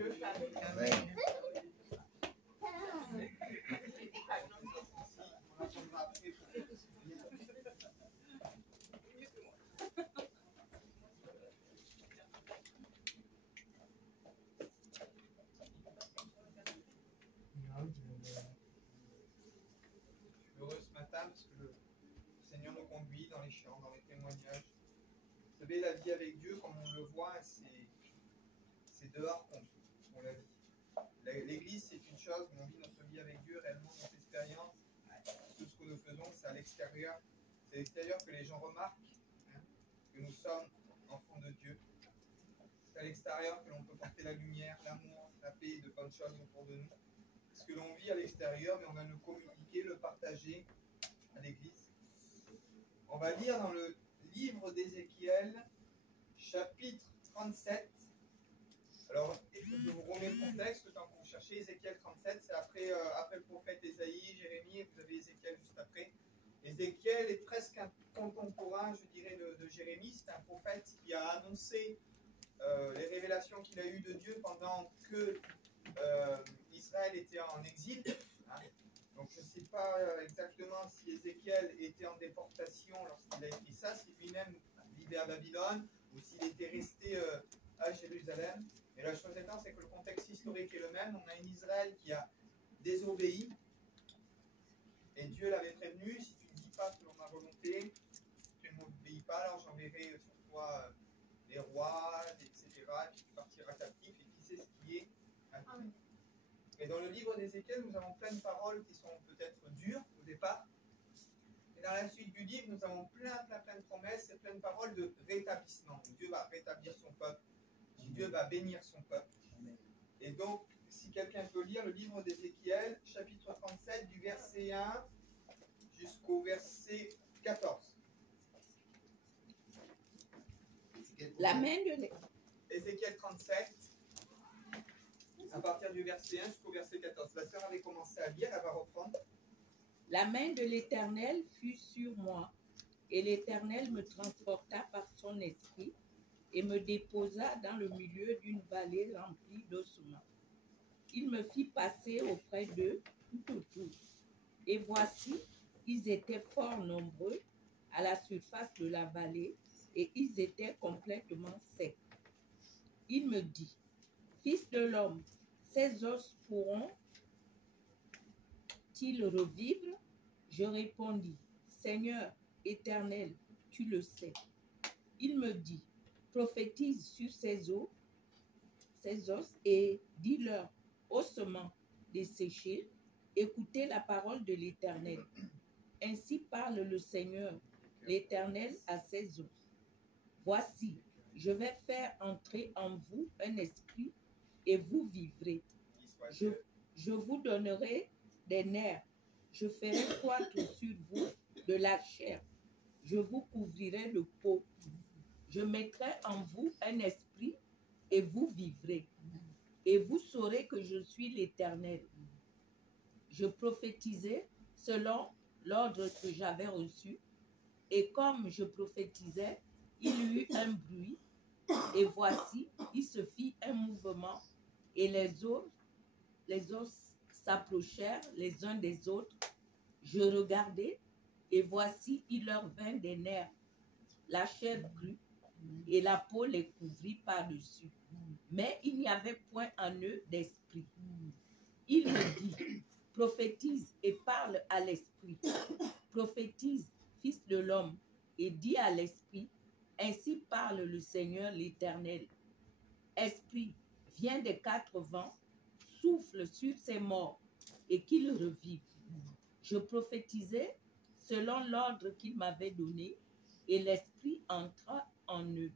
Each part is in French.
Dieu. Amen. Heureux ce matin parce que le Seigneur nous conduit dans les chants, dans les témoignages. Vous savez, la vie avec Dieu, comme on le voit, c'est dehors qu'on la vit. L'église, c'est une chose, mais on vit notre vie avec Dieu, réellement, notre expérience. Tout ce que nous faisons, c'est à l'extérieur. C'est à l'extérieur que les gens remarquent hein, que nous sommes enfants de Dieu. C'est à l'extérieur que l'on peut porter la lumière, l'amour, la paix et de bonnes choses autour de nous. Ce que l'on vit à l'extérieur, mais on va le communiquer, le partager à l'église. On va lire dans le livre d'Ézéchiel, chapitre 37. Alors, je vous remets le contexte, le temps que vous cherchez. Ézéchiel 37, c'est après le prophète Ésaïe, Jérémie, et vous avez Ézéchiel juste après. Ézéchiel est presque un contemporain, je dirais, de Jérémie. C'est un prophète qui a annoncé les révélations qu'il a eues de Dieu pendant que Israël était en exil. Hein. Donc je ne sais pas exactement si Ézéchiel était en déportation lorsqu'il a écrit ça, si lui-même vivait à Babylone ou s'il était resté à Jérusalem. Et la chose étant, c'est que le contexte historique est le même. On a un Israël qui a désobéi et Dieu l'avait prévenu, si tu ne dis pas selon ma volonté, tu ne m'obéis pas, alors j'enverrai sur toi des rois, etc. Et puis tu partiras captif et qui sait ce qui est à venir. Et dans le livre d'Ézéchiel, nous avons plein de paroles qui sont peut-être dures au départ. Et dans la suite du livre, nous avons plein de promesses et plein de paroles de rétablissement. Dieu va rétablir son peuple. Dieu va bénir son peuple. Et donc, si quelqu'un peut lire le livre d'Ézéchiel, chapitre 37, du verset 1 jusqu'au verset 14. La main de Ézéchiel 37, à partir du verset 1 jusqu'au verset 14. La sœur avait commencé à lire, elle va reprendre. La main de l'Éternel fut sur moi, et l'Éternel me transporta par son esprit et me déposa dans le milieu d'une vallée remplie d'ossements. Il me fit passer auprès d'eux tout autour. Et voici, ils étaient fort nombreux à la surface de la vallée, et ils étaient complètement secs. Il me dit, Fils de l'homme, ces os pourront-ils revivre? Je répondis, Seigneur éternel, tu le sais. Il me dit, prophétise sur ces os, et dis-leur, ossements desséchés, écoutez la parole de l'Éternel. Ainsi parle le Seigneur, l'Éternel à ses os. Voici, je vais faire entrer en vous un esprit et vous vivrez. Je vous donnerai des nerfs. Je ferai croître sur vous de la chair. Je vous couvrirai de peau. Je mettrai en vous un esprit et vous vivrez. Et vous saurez que je suis l'Éternel. Je prophétisais selon l'ordre que j'avais reçu. Et comme je prophétisais, il y eut un bruit. Et voici, il se fit un mouvement. Et les os s'approchèrent les uns des autres. Je regardai, et voici, il leur vint des nerfs. La chair crut, et la peau les couvrit par-dessus. Mais il n'y avait point en eux d'esprit. Il me dit, prophétise et parle à l'esprit. Prophétise, fils de l'homme, et dis à l'esprit, ainsi parle le Seigneur l'Éternel. Esprit, viens des quatre vents, souffle sur ces morts, et qu'ils revivent. Je prophétisais selon l'ordre qu'il m'avait donné, et l'esprit entra en eux,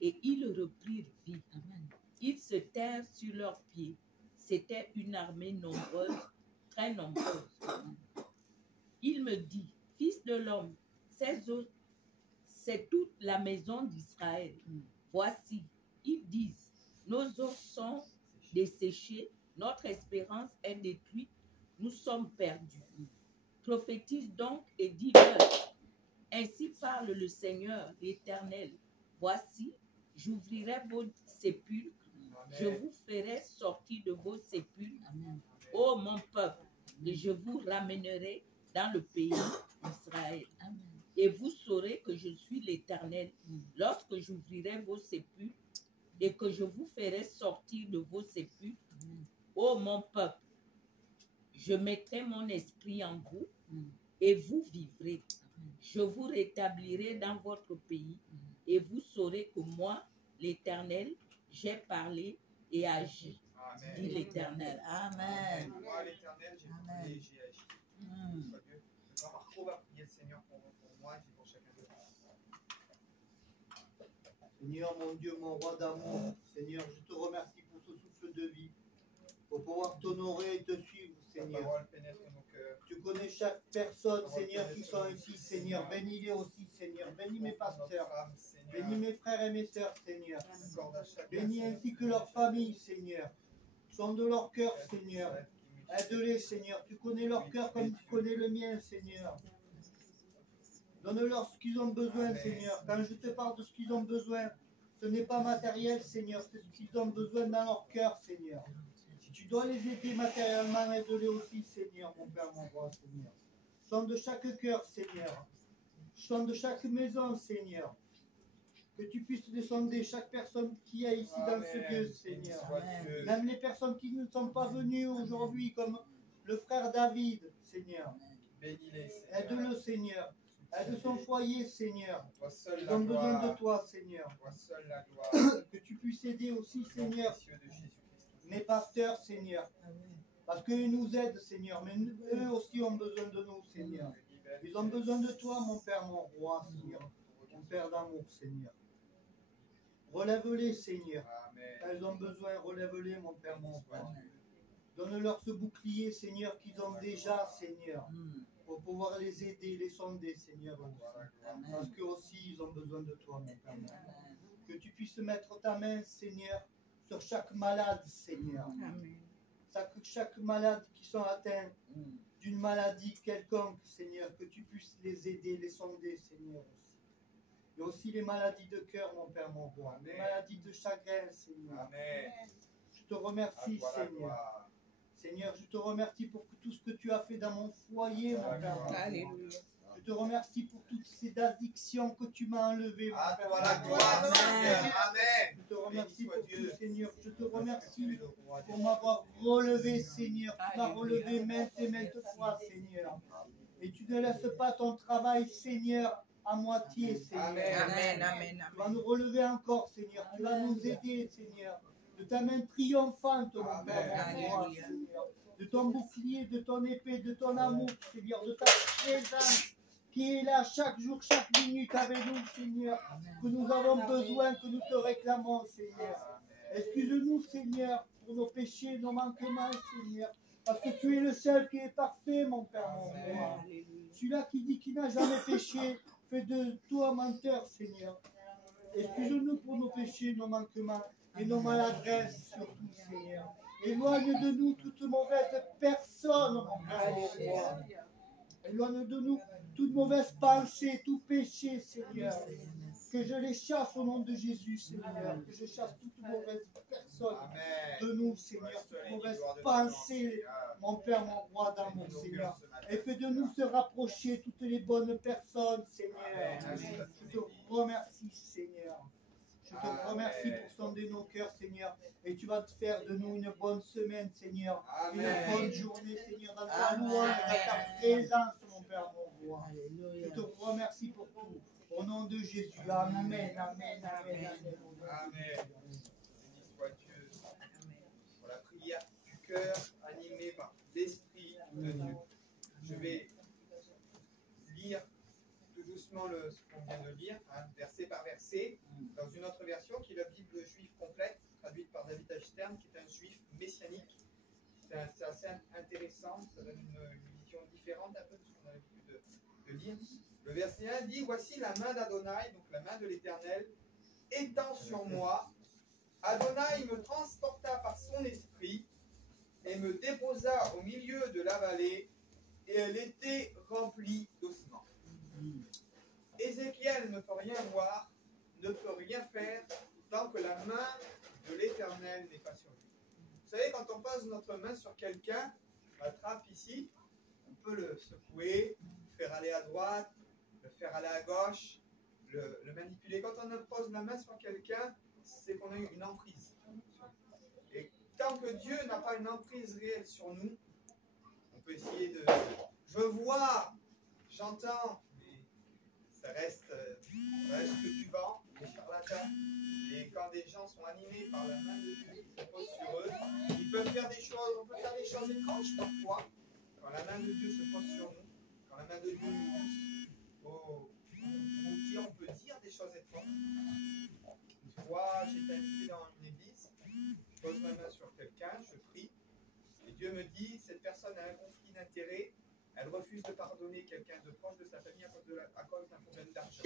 et ils reprirent vie. Ils se tinrent sur leurs pieds. C'était une armée nombreuse, très nombreuse. Il me dit, fils de l'homme, ces os, c'est toute la maison d'Israël. Voici, ils disent, nos os sont desséchés, notre espérance est détruite, nous sommes perdus. Prophétise donc et dis-leur, ainsi parle le Seigneur l'Éternel. Voici, j'ouvrirai vos sépulcres Je vous ferai sortir de vos sépulcres, Amen. ô mon peuple, et je vous ramènerai dans le pays d'Israël. Amen. Et vous saurez que je suis l'Éternel lorsque j'ouvrirai vos sépulcres et que je vous ferai sortir de vos sépulcres, Amen. ô mon peuple. Je mettrai mon esprit en vous Mm. et vous vivrez. Amen. Je vous rétablirai dans votre pays et vous saurez que moi, l'Éternel, j'ai parlé et agi, Amen. dit l'Éternel. Amen. Moi, l'Éternel, j'ai parlé et j'ai agi. Mm. Soit Dieu. Le frère Marco va prier le Seigneur pour moi et puis pour chacun de nous. Seigneur, mon Dieu, mon roi d'amour, Seigneur, je te remercie pour ce souffle de vie, pour pouvoir t'honorer et te suivre, Ta Seigneur. parole pénètre nos cœurs. Tu connais chaque personne, Seigneur, qui sont ici, Seigneur. Bénis-les aussi, Seigneur. Bénis mes pasteurs. Notre âme, Seigneur. Bénis mes frères et mes sœurs, Seigneur. Accorde à chacun, Bénis Seigneur, ainsi que leur famille, Seigneur. Sonde leur cœur, Seigneur. Aide-les, Seigneur. Tu connais leur cœur comme tu connais le mien, Seigneur. Donne-leur ce qu'ils ont besoin, Seigneur. Quand je te parle de ce qu'ils ont besoin, ce n'est pas matériel, Seigneur. C'est ce qu'ils ont besoin dans leur cœur, Seigneur. Si tu dois les aider matériellement, aide-les aussi, Seigneur, mon Père, mon roi, Seigneur. Sonde chaque cœur, Seigneur. Sonde chaque maison, Seigneur. Que tu puisses descendre chaque personne qui est ici dans ce lieu, Seigneur. Amen. Même les personnes qui ne sont pas venues aujourd'hui, comme le frère David, Seigneur. Bénis-les, Seigneur. Aide-le, Seigneur. Aide son foyer, Seigneur. Toi seul Ils la ont besoin de gloire. toi, Seigneur. Toi seul la gloire. Que tu puisses aider aussi, Au nom Seigneur, précieux de Jésus-Christ. mes pasteurs, Seigneur. Parce qu'eux nous aident, Seigneur. Mais eux aussi ont besoin de nous, Seigneur. Ils ont besoin de toi, mon Père, mon roi, Seigneur. Mon Père d'amour, Seigneur. Relève-les, Seigneur. Amen. Elles ont besoin, relève-les, mon Père, mon Soit roi. Dieu. Donne-leur ce bouclier, Seigneur, qu'ils ont déjà, Seigneur, Mm. pour pouvoir les aider, les sonder, Seigneur. Toi la gloire. Parce qu'eux aussi, ils ont besoin de toi, mon Père. mon roi. Que tu puisses mettre ta main, Seigneur, sur chaque malade, Seigneur. Amen. Chaque malade qui sont atteints Mm. d'une maladie quelconque, Seigneur, que tu puisses les aider, les sonder, Seigneur. Et aussi les maladies de cœur, mon Père, mon roi. Les Amen. maladies de chagrin, Seigneur. Amen. Je te À remercie, toi la Seigneur. gloire. Seigneur, je te remercie pour tout ce que tu as fait dans mon foyer, mon Père. mon roi. Alléluia. Je te remercie pour toutes ces addictions que tu m'as enlevées, mon À Père. toi la mon gloire, roi. Seigneur. Amen. Je te remercie Béni soit pour Dieu. tout, Seigneur. Je te Parce que tu es remercie le roi des pour m'avoir relevé, Seigneur. Tu m'as Alléluia. relevé maintes et maintes fois, Seigneur. Et tu ne laisses pas ton travail, Seigneur, à moitié, Seigneur. Amen. Amen. Amen. Tu vas nous relever encore, Seigneur. Tu vas nous aider, Seigneur. De ta main triomphante, mon Amen. Père, mon roi, Alléluia. Seigneur. De ton bouclier, de ton épée, de ton amour, Seigneur. De ta présence qui est là chaque jour, chaque minute avec nous, Seigneur. Que nous avons besoin, que nous te réclamons, Seigneur. Excuse-nous, Seigneur, pour nos péchés, nos manquements, Seigneur. Parce que tu es le seul qui est parfait, mon Père, mon roi. Alléluia. Celui-là qui dit qu'il n'a jamais péché, fait de toi menteur, Seigneur. Excuse-nous pour nos péchés, nos manquements et nos maladresses, surtout, Seigneur. Éloigne de nous toute mauvaise personne, mon Père, mon roi. Éloigne de nous toute mauvaise pensée, tout péché, Seigneur. Que je les chasse au nom de Jésus, Seigneur. Que je chasse toute mauvaise personne Amen. de nous, Seigneur. Toute mauvaise pensée, mon Père, mon roi d'amour, Seigneur. Et fais de nous se rapprocher toutes les bonnes personnes, Seigneur. Je te remercie, Seigneur. Je te remercie pour sonder nos cœurs, Seigneur. Et tu vas te faire de nous une bonne semaine, Seigneur. Une Amen. bonne journée, Seigneur, dans ta Amen. louange, dans ta présence, mon Père, mon roi. Je Alléluia. te remercie pour tout. Au nom de Jésus. Amen, amen, amen, amen. Amen. Béni soit Dieu. Pour la prière du cœur animée par l'Esprit de Dieu. Je vais lire tout doucement ce qu'on vient de lire, hein, verset par verset, dans une autre version qui est la Bible juive complète, traduite par David Ashstern, qui est un juif messianique. C'est assez intéressant, ça donne une vision différente un peu de ce qu'on a l'habitude de lire. Le verset 1 dit: voici la main d'Adonai, donc la main de l'Éternel, étend sur moi. Adonai me transporta par son esprit et me déposa au milieu de la vallée, et elle était remplie d'ossements. Ézéchiel ne peut rien voir, ne peut rien faire, tant que la main de l'Éternel l'Éternel n'est pas sur lui. Vous savez, quand on pose notre main sur quelqu'un, on l'attrape ici, on peut le secouer, le faire aller à droite, le faire aller à gauche, le manipuler. Quand on pose la main sur quelqu'un, c'est qu'on a une emprise. Et tant que Dieu n'a pas une emprise réelle sur nous, on peut essayer de... Je vois, j'entends, mais ça reste que du vent, des charlatans. Et quand des gens sont animés par la main de Dieu qui se pose sur eux, ils peuvent faire des choses, on peut faire des choses étranges parfois. Quand la main de Dieu se pose sur nous, quand la main de Dieu nous pousse, on peut dire des choses étranges. Une fois, j'étais invité dans une église, je pose ma main sur quelqu'un, je prie, et Dieu me dit, cette personne a un conflit d'intérêts, elle refuse de pardonner quelqu'un de proche de sa famille à cause d'un problème d'argent.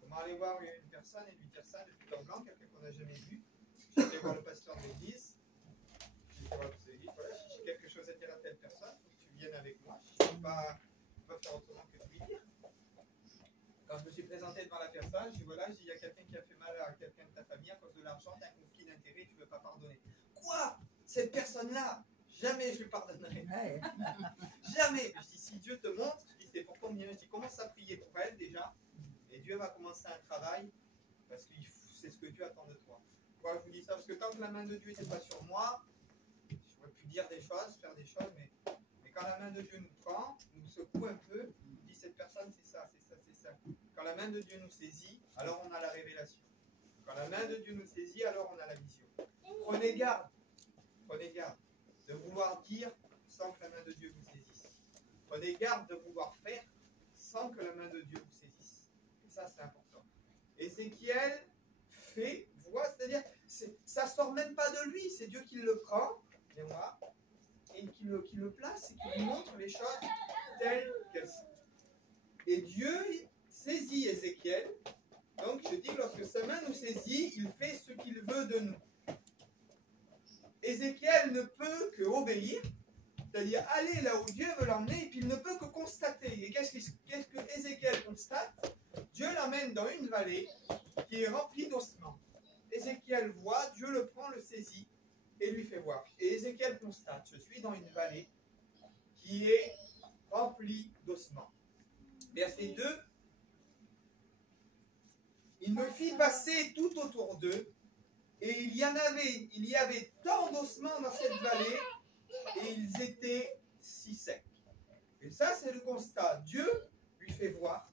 Comment aller voir une personne et lui dire ça de but en blanc, quelqu'un qu'on n'a jamais vu. J'étais voir le pasteur de l'église. Voilà, si quelque chose à dire à telle personne, il faut que tu viennes avec moi. Je ne peux pas faire autrement que de lui dire. Quand je me suis présenté devant la personne, je dis voilà, il y a quelqu'un qui a fait mal à quelqu'un de ta famille à cause de l'argent, tu as un conflit d'intérêt, tu ne veux pas pardonner. Quoi? Cette personne-là, jamais je lui pardonnerai. Jamais. Je dis si Dieu te montre, je dis c'est pour combien? Je dis commence à prier pour elle déjà. Et Dieu va commencer un travail parce que c'est ce que Dieu attend de toi. Pourquoi je vous dis ça? Parce que tant que la main de Dieu n'était pas sur moi, je pourrais plus dire des choses, faire des choses, mais quand la main de Dieu nous prend, nous secoue un peu, nous dit cette personne c'est ça, c'est ça, c'est ça. Quand la main de Dieu nous saisit, alors on a la révélation. Quand la main de Dieu nous saisit, alors on a la vision. Prenez garde de vouloir dire sans que la main de Dieu vous saisisse. Prenez garde de vouloir faire sans que la main de Dieu vous saisisse. Et ça, c'est important. Ézéchiel fait, voit, c'est-à-dire, ça ne sort même pas de lui, c'est Dieu qui le prend, et qui le place et qui lui montre les choses telles qu'elles sont. Et Dieu saisit Ézéchiel. Donc, je dis, lorsque sa main nous saisit, il fait ce qu'il veut de nous. Ézéchiel ne peut que obéir, c'est-à-dire aller là où Dieu veut l'emmener, et puis il ne peut que constater. Et qu'est-ce que Ézéchiel constate? Dieu l'amène dans une vallée qui est remplie d'ossements. Ézéchiel voit, Dieu le prend, le saisit et lui fait voir. Et Ézéchiel constate, je suis dans une vallée qui est remplie d'ossements. Verset 2, il me fit passer tout autour d'eux, et il y avait tant d'ossements dans cette vallée, et ils étaient si secs. Et ça, c'est le constat. Dieu lui fait voir,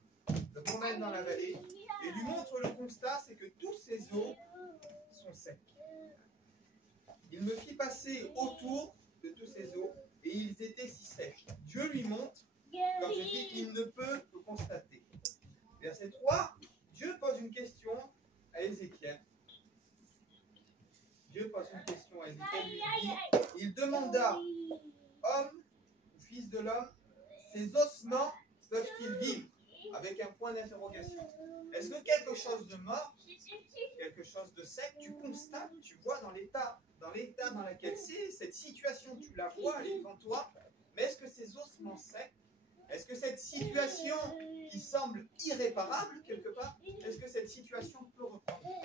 le promène dans la vallée, et lui montre le constat, c'est que tous ces os sont secs. Il me fit passer autour de tous ces os, et ils étaient si secs. Dieu lui montre, quand je dis qu'il ne peut que constater. Verset 3, Dieu pose une question à Ézéchiel. Dieu pose une question à Ézéchiel, lui dit, il demanda, homme, ou fils de l'homme, ces ossements peuvent-ils vivre? Avec un point d'interrogation. Est-ce que quelque chose de mort, quelque chose de sec, tu constates, tu vois dans l'état dans lequel c'est, cette situation, tu la vois, elle est devant toi, mais est-ce que ces ossements secs, est-ce que cette situation qui semble irréparable quelque part, est-ce que cette situation peut reprendre?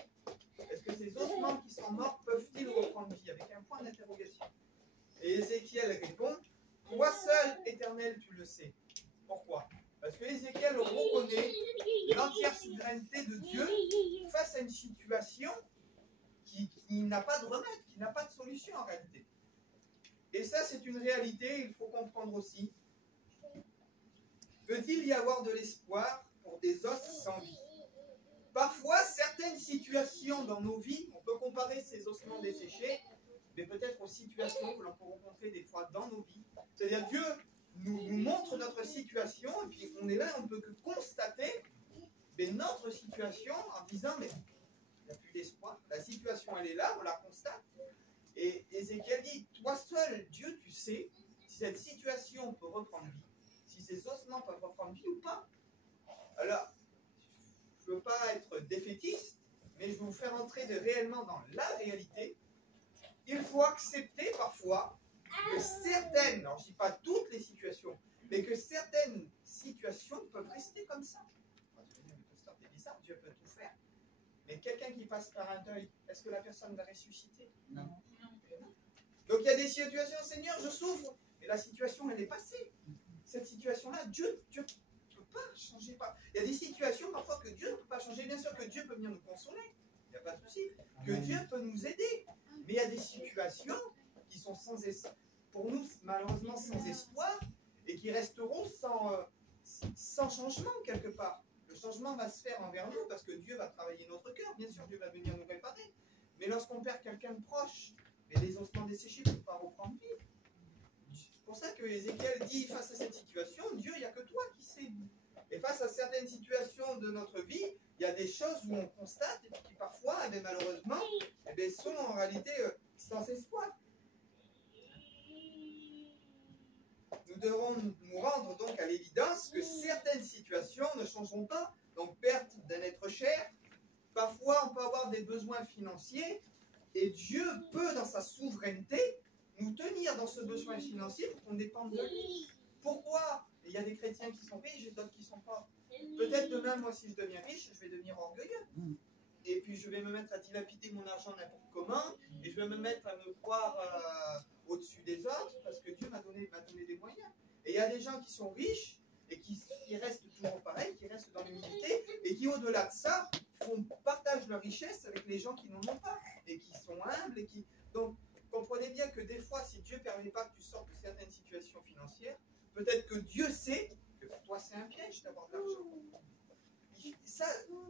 Est-ce que ces ossements qui sont morts peuvent-ils reprendre vie? Avec un point d'interrogation. Et Ézéchiel répond, toi seul, Éternel, tu le sais. Pourquoi? Parce que Ézéchiel reconnaît l'entière souveraineté de Dieu face à une situation qui n'a pas de remède, qui n'a pas de solution en réalité. Et ça, c'est une réalité, il faut comprendre aussi. Peut-il y avoir de l'espoir pour des os sans vie? Parfois, certaines situations dans nos vies, on peut comparer ces ossements desséchés, mais peut-être aux situations que l'on peut rencontrer des fois dans nos vies. C'est-à-dire Dieu nous montre notre situation, et puis on est là, on ne peut que constater mais notre situation en disant mais il n'y a plus d'espoir. La situation elle est là, on la constate. Et Ézéchiel dit, toi seul, Dieu, tu sais si cette situation peut reprendre vie, si ces ossements peuvent reprendre vie ou pas. Alors, je ne veux pas être défaitiste, mais je vais vous faire entrer réellement dans la réalité. Il faut accepter parfois que certaines, alors je ne dis pas toutes les situations, mais que certaines situations peuvent rester comme ça. Dieu peut tout faire. Mais quelqu'un qui passe par un deuil, est-ce que la personne va ressusciter? Non. Donc il y a des situations, Seigneur, je souffre, et la situation, elle est passée. Cette situation-là, Dieu ne peut pas changer. Il y a des situations parfois que Dieu ne peut pas changer. Bien sûr que Dieu peut venir nous consoler, il n'y a pas de souci. Que Dieu peut nous aider. Mais il y a des situations qui sont pour nous, malheureusement, sans espoir, et qui resteront sans changement quelque part. Le changement va se faire envers nous parce que Dieu va travailler notre cœur. Bien sûr, Dieu va venir nous réparer. Mais lorsqu'on perd quelqu'un de proche, et les ossements desséchés ne peuvent pas reprendre vie. C'est pour ça que Ézéchiel dit, face à cette situation, Dieu, il n'y a que toi qui sais. Et face à certaines situations de notre vie, il y a des choses où on constate, et qui parfois, eh bien, malheureusement, eh bien, sont en réalité sans espoir. Nous devrons nous rendre donc à l'évidence que certaines situations ne changeront pas. Donc, perte d'un être cher, parfois on peut avoir des besoins financiers, et Dieu peut, dans sa souveraineté, nous tenir dans ce besoin financier pour qu'on dépende de lui. Pourquoi? Il y a des chrétiens qui sont riches et d'autres qui ne sont pas. Peut-être demain, moi, si je deviens riche, je vais devenir orgueilleux. Et puis je vais me mettre à dilapider mon argent n'importe comment, et je vais me mettre à me croire au-dessus des autres, parce que Dieu m'a donné des moyens. Et il y a des gens qui sont riches, et qui restent toujours pareils, qui restent dans l'humilité, et qui au-delà de ça, partagent leur richesse avec les gens qui n'en ont pas, et qui sont humbles, et qui... Donc, comprenez bien que des fois, si Dieu ne permet pas que tu sortes de certaines situations financières, peut-être que Dieu sait que pour toi c'est un piège d'avoir de l'argent.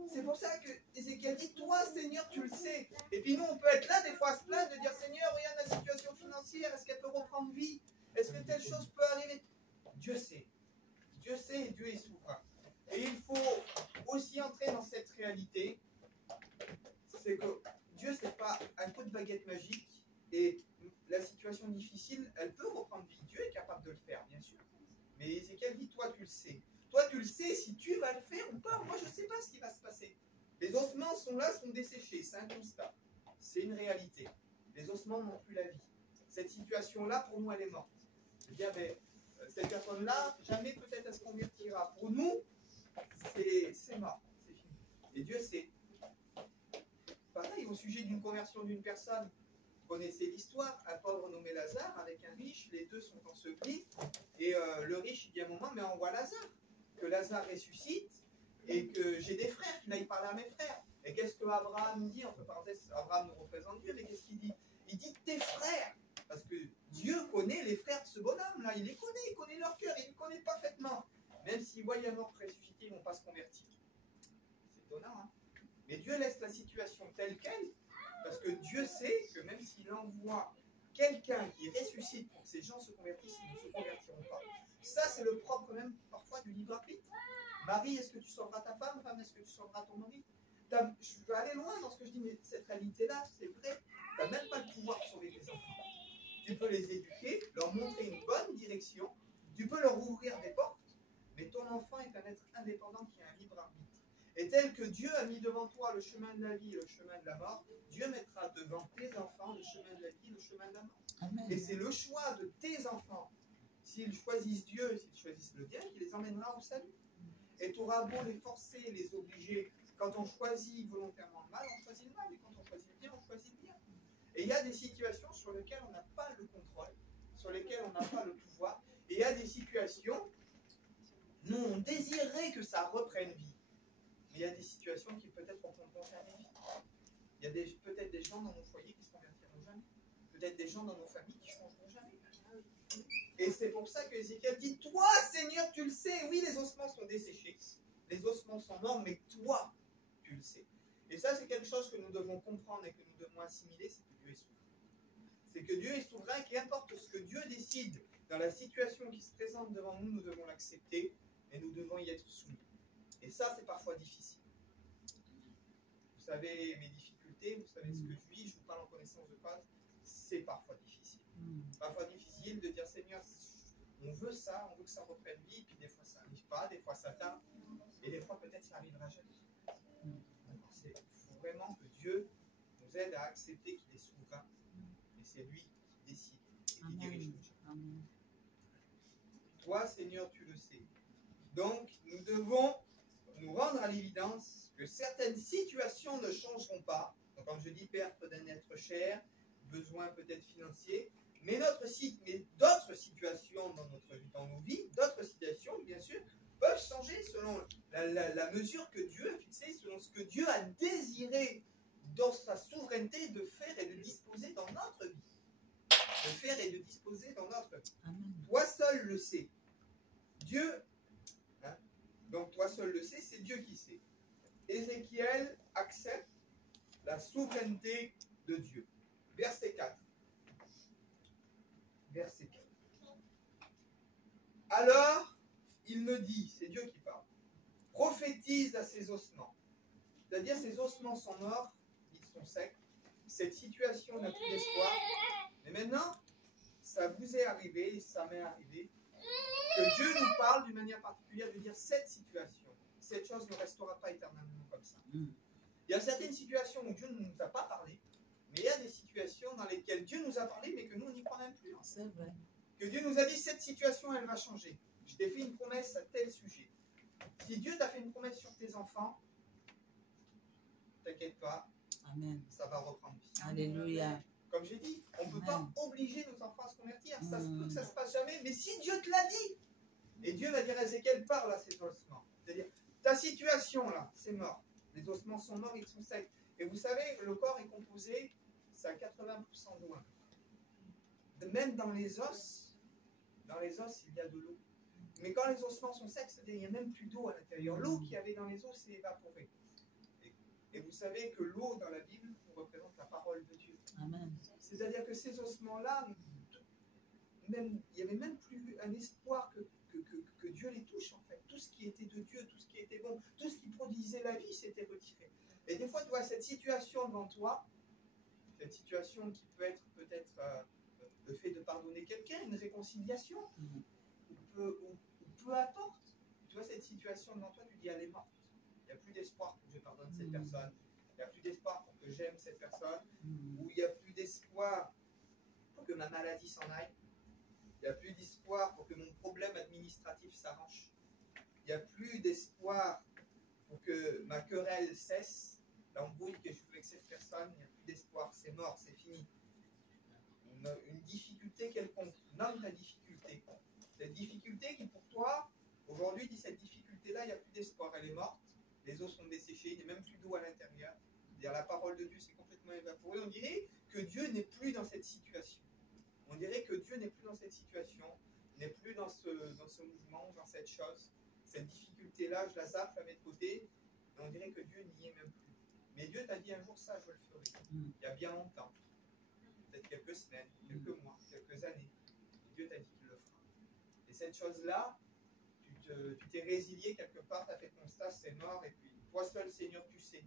C'est pour ça que Ézéchiel dit, toi Seigneur tu le sais. Et puis nous on peut être là des fois à se plaindre, de dire Seigneur regarde la situation financière, est-ce qu'elle peut reprendre vie? Est-ce que telle chose peut arriver? Dieu sait. Dieu sait et Dieu est souverain. Et il faut aussi entrer dans cette réalité, c'est que Dieu c'est pas un coup de baguette magique, et la situation difficile, elle peut reprendre vie. Dieu est capable de le faire, bien sûr. Mais Ézéchiel dit, toi tu le sais. Toi tu le sais si tu vas le faire ou pas. Moi je ne sais pas ce qui va se passer. Les ossements sont là, sont desséchés. C'est un constat. C'est une réalité. Les ossements n'ont plus la vie. Cette situation-là, pour nous, elle est morte. C'est-à-dire, cette personne-là, jamais peut-être elle se convertira. Pour nous, c'est mort. C'est fini. Et Dieu sait. Pareil, au sujet d'une conversion d'une personne, vous connaissez l'histoire, un pauvre nommé Lazare avec un riche, les deux sont ensevelis, et le riche, il dit à un moment, mais envoie Lazare, que Lazare ressuscite, et que j'ai des frères, qu'il aille parler à mes frères. Et qu'est-ce que Abraham dit, entre parenthèses, Abraham nous représente Dieu, mais qu'est-ce qu'il dit? Il dit tes frères, parce que Dieu connaît les frères de ce bonhomme-là, il les connaît, il connaît leur cœur, il les connaît parfaitement. Même s'ils voient un mort ressuscité, ils ne vont pas se convertir. C'est étonnant, hein? Mais Dieu laisse la situation telle qu'elle, parce que Dieu sait que même s'il envoie quelqu'un qui ressuscite pour que ces gens se convertissent, ils ne se convertiront pas. Ça, c'est le propre même parfois du libre arbitre. Marie, est-ce que tu sauveras ta femme? Femme, est-ce que tu sauveras ton mari? Je veux aller loin dans ce que je dis, mais cette réalité-là, c'est vrai. Tu n'as même pas le pouvoir de sauver tes enfants. Tu peux les éduquer, leur montrer une bonne direction, tu peux leur ouvrir des portes, mais ton enfant est un être indépendant qui a un libre arbitre. Et tel que Dieu a mis devant toi le chemin de la vie et le chemin de la mort, Dieu mettra devant tes enfants le chemin de la vie et le chemin de la mort. Amen. Et c'est le choix de tes enfants, s'ils choisissent Dieu, s'ils choisissent le bien, qui les emmènera au salut. Et tu auras beau les forcer, les obliger. Quand on choisit volontairement le mal, on choisit le mal. Et quand on choisit le bien, on choisit le bien. Et il y a des situations sur lesquelles on n'a pas le contrôle, sur lesquelles on n'a pas le pouvoir. Et il y a des situations, nous, on désirerait que ça reprenne vie. Mais il y a des situations qui peut-être vont concerner vie. Il y a peut-être des gens dans nos foyers qui ne se convertiront jamais. Peut-être des gens dans nos familles qui ne changeront jamais. Et c'est pour ça que Ézéchiel dit, toi, Seigneur, tu le sais. Oui, les ossements sont desséchés. Les ossements sont morts, mais toi, tu le sais. Et ça, c'est quelque chose que nous devons comprendre et que nous devons assimiler, c'est que Dieu est souverain. C'est que Dieu est souverain, qu'importe ce que Dieu décide dans la situation qui se présente devant nous, nous devons l'accepter et nous devons y être soumis. Et ça, c'est parfois difficile. Vous savez mes difficultés, vous savez ce que je vis, je vous parle en connaissance de cause, c'est parfois difficile. Parfois difficile de dire, Seigneur, on veut ça, on veut que ça reprenne vie, puis des fois ça n'arrive pas, des fois ça tarde, et des fois peut-être ça n'arrivera jamais. Il faut vraiment que Dieu nous aide à accepter qu'il est souverain, et c'est lui qui décide et qui dirige nos choses. Toi, Seigneur, tu le sais. Donc, nous devons nous rendre à l'évidence que certaines situations ne changeront pas. Donc, quand je dis perte d'un être cher, besoin peut-être financier, mais d'autres situations dans notre vie, dans nos vies, d'autres situations, bien sûr, peuvent changer selon la mesure que Dieu a fixée, selon ce que Dieu a désiré dans sa souveraineté de faire et de disposer dans notre vie. De faire et de disposer dans notre vie. Amen. Toi seul le sais. Dieu, hein, donc toi seul le sais, c'est Dieu qui sait. Ézéchiel accepte la souveraineté de Dieu. Verset 4. Verset 4. Alors, il me dit, c'est Dieu qui parle, prophétise à ses ossements. C'est-à-dire, ces ossements sont morts, ils sont secs. Cette situation n'a plus d'espoir. Mais maintenant, ça vous est arrivé, ça m'est arrivé, que Dieu nous parle d'une manière particulière de dire cette situation, cette chose ne restera pas éternellement comme ça. Il y a certaines situations où Dieu ne nous a pas parlé, mais il y a des situations dans lesquelles Dieu nous a parlé, mais que nous, on n'y croit même plus. C'est vrai. Que Dieu nous a dit, cette situation, elle va changer. Je t'ai fait une promesse à tel sujet. Si Dieu t'a fait une promesse sur tes enfants, t'inquiète pas, Amen. ça va reprendre vie. Alléluia. Comme j'ai dit, on ne peut Amen. pas obliger nos enfants à se convertir. Ça se peut que ça ne se passe jamais, mais si Dieu te l'a dit, et Dieu va dire à Ézéchiel, parle à ces ossements. C'est-à-dire, ta situation là, c'est mort. Les ossements sont morts, ils sont secs. Et vous savez, le corps est composé, c'est à 80% d'eau. Même dans les os, il y a de l'eau. Mais quand les ossements sont secs, c'est-à-dire il n'y a même plus d'eau à l'intérieur. L'eau qu'il y avait dans les os s'est évaporée. Et vous savez que l'eau dans la Bible représente la parole de Dieu. Amen. C'est-à-dire que ces ossements-là, il n'y avait même plus un espoir que Dieu les touche en fait. Tout ce qui était de Dieu, tout ce qui était bon, tout ce qui produisait la vie s'était retiré. Et des fois, tu vois cette situation devant toi, cette situation qui peut être peut-être le fait de pardonner quelqu'un, une réconciliation, ou peu importe. Tu vois cette situation devant toi, tu dis elle est morte. Il n'y a plus d'espoir pour que je pardonne cette personne. Il n'y a plus d'espoir pour que j'aime cette personne. Ou il n'y a plus d'espoir pour que ma maladie s'en aille. Il n'y a plus d'espoir pour que mon problème administratif s'arrange. Il n'y a plus d'espoir pour que ma querelle cesse. L'embrouille que je veux avec cette personne, il n'y a plus d'espoir. C'est mort, c'est fini. Une difficulté quelconque. Nomme ta difficulté. Cette difficulté qui pour toi, aujourd'hui, dit cette difficulté-là, il n'y a plus d'espoir. Elle est morte. Les os sont desséchés, il n'y a même plus d'eau à l'intérieur. C'est-à-dire la parole de Dieu s'est complètement évaporée. On dirait que Dieu n'est plus dans cette situation. On dirait que Dieu n'est plus dans cette situation, n'est plus dans ce mouvement, dans cette chose. Cette difficulté-là, je la zappe, je la mets de côté, et on dirait que Dieu n'y est même plus. Mais Dieu t'a dit un jour ça, je le ferai. Il y a bien longtemps, peut-être quelques semaines, quelques mois, quelques années. Et Dieu t'a dit qu'il le fera. Et cette chose-là, tu t'es résilié quelque part, tu as fait le constat, c'est mort, et puis toi seul, Seigneur, tu sais.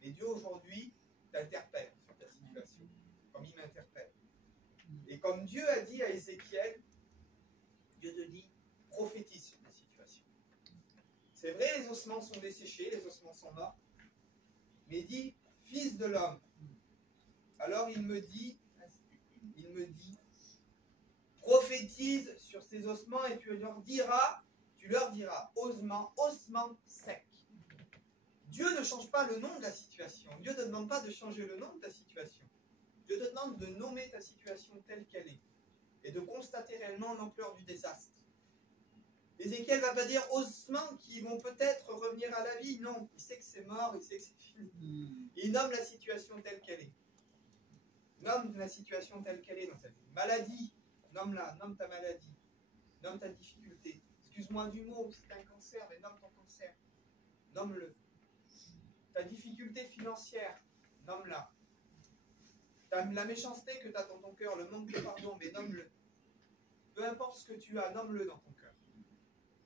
Mais Dieu aujourd'hui t'interpelle sur ta situation, comme il m'interpelle. Et comme Dieu a dit à Ézéchiel, Dieu te dit, prophétise sur ta situation. C'est vrai, les ossements sont desséchés, les ossements sont morts, mais il dit, fils de l'homme. Alors il me dit, prophétise sur ces ossements et tu leur diras, ossements secs. Dieu ne change pas le nom de la situation. Dieu ne te demande pas de changer le nom de ta situation. Dieu te demande de nommer ta situation telle qu'elle est et de constater réellement l'ampleur du désastre. Ézéchiel ne va pas dire ossements qui vont peut-être revenir à la vie. Non, il sait que c'est mort, il sait que c'est fini. Il nomme la situation telle qu'elle est. Nomme la situation telle qu'elle est dans ta vie. Maladie, nomme-la, nomme ta maladie. Nomme ta difficulté. Excuse-moi du mot, c'est un cancer, mais nomme ton cancer. Nomme-le. Ta difficulté financière, nomme-la. La méchanceté que tu as dans ton cœur, le manque de pardon, mais nomme-le. Peu importe ce que tu as, nomme-le dans ton cœur.